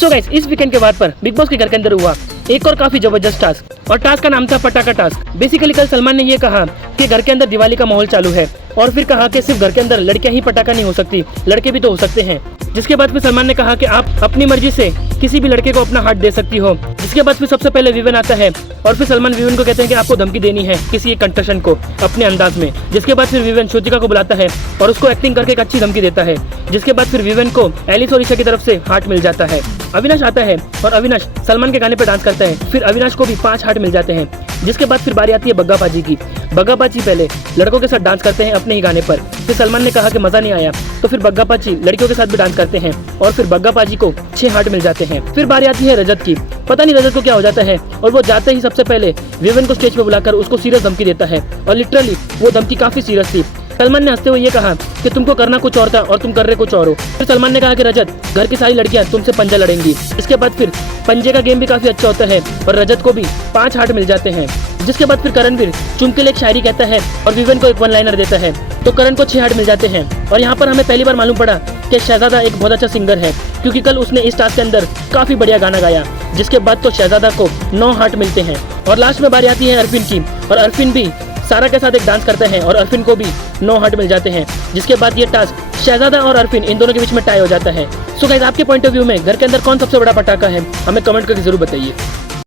So guys, इस weekend के बाद पर बिग बॉस के घर के अंदर हुआ एक और काफी जबरदस्त टास्क, और टास्क का नाम था पटाखा टास्क। बेसिकली कल सलमान ने ये कहा कि घर के अंदर दिवाली का माहौल चालू है, और फिर कहा कि सिर्फ घर के अंदर लड़कियां ही पटाखा नहीं हो सकती, लड़के भी तो हो सकते हैं। जिसके बाद फिर सलमान ने कहा कि आप अपनी मर्जी से किसी भी लड़के को अपना हाथ दे सकती हो। जिसके बाद फिर सबसे पहले विवेन आता है, और फिर सलमान विवेन को कहते हैं कि आपको धमकी देनी है किसी एक कंटेस्टेंट को अपने अंदाज में। जिसके बाद फिर विवेन श्रुतिका को बुलाता है और उसको एक्टिंग करके एक अच्छी धमकी देता है। जिसके बाद फिर विवेन को एलिस और ईशा की तरफ से हार्ट मिल जाता है। अविनाश आता है और अविनाश सलमान के गाने पर डांस करता है, फिर अविनाश को भी 5 हार्ट मिल जाते हैं। जिसके बाद फिर बारी आती है बग्गा बाजी की। बग्गा बाजी पहले लड़कों के साथ डांस करते हैं अपने ही गाने पर, फिर सलमान ने कहा कि मजा नहीं आया, तो फिर बग्गा बाजी लड़कियों के साथ भी डांस करते हैं, और फिर बग्गा बाजी को 6 हार्ट मिल जाते हैं। फिर बारी आती है रजत की। पता नहीं रजत को क्या हो जाता है, और वो जाते ही सबसे पहले विवेन को स्टेज पे बुलाकर उसको सीरियस धमकी देता है, और लिटरली वो धमकी काफी सीरियस थी। सलमान ने हंसते हुए ये कहा कि तुमको करना कुछ और था और तुम कर रहे कुछ और हो। फिर सलमान ने कहा कि रजत, घर की सारी लड़कियां तुमसे पंजा लड़ेंगी। इसके बाद फिर पंजे का गेम भी काफी अच्छा होता है, और रजत को भी 5 हार्ट मिल जाते हैं। जिसके बाद फिर करणवीर चुम के लिए एक शायरी कहता है और विवेन को एक 1 लाइनर देता है, तो करण को 6 हार्ट मिल जाते हैं। और यहाँ पर हमें पहली बार मालूम पड़ा कि शहजादा एक बहुत अच्छा सिंगर है, क्योंकि कल उसने इस टास्क के अंदर काफी बढ़िया गाना गाया। जिसके बाद तो शहजादा को 9 हार्ट मिलते हैं। और लास्ट में बारी आती है अरफिन की, और अरफिन भी सारा के साथ एक डांस करते हैं, और अरफिन को भी 9 हार्ट मिल जाते हैं। जिसके बाद ये टास्क शहजादा और अरफिन इन दोनों के बीच में टाई हो जाता है। सो गाइस, आपके पॉइंट ऑफ व्यू में घर के अंदर कौन सबसे बड़ा पटाखा है, हमें कमेंट करके जरूर बताइए।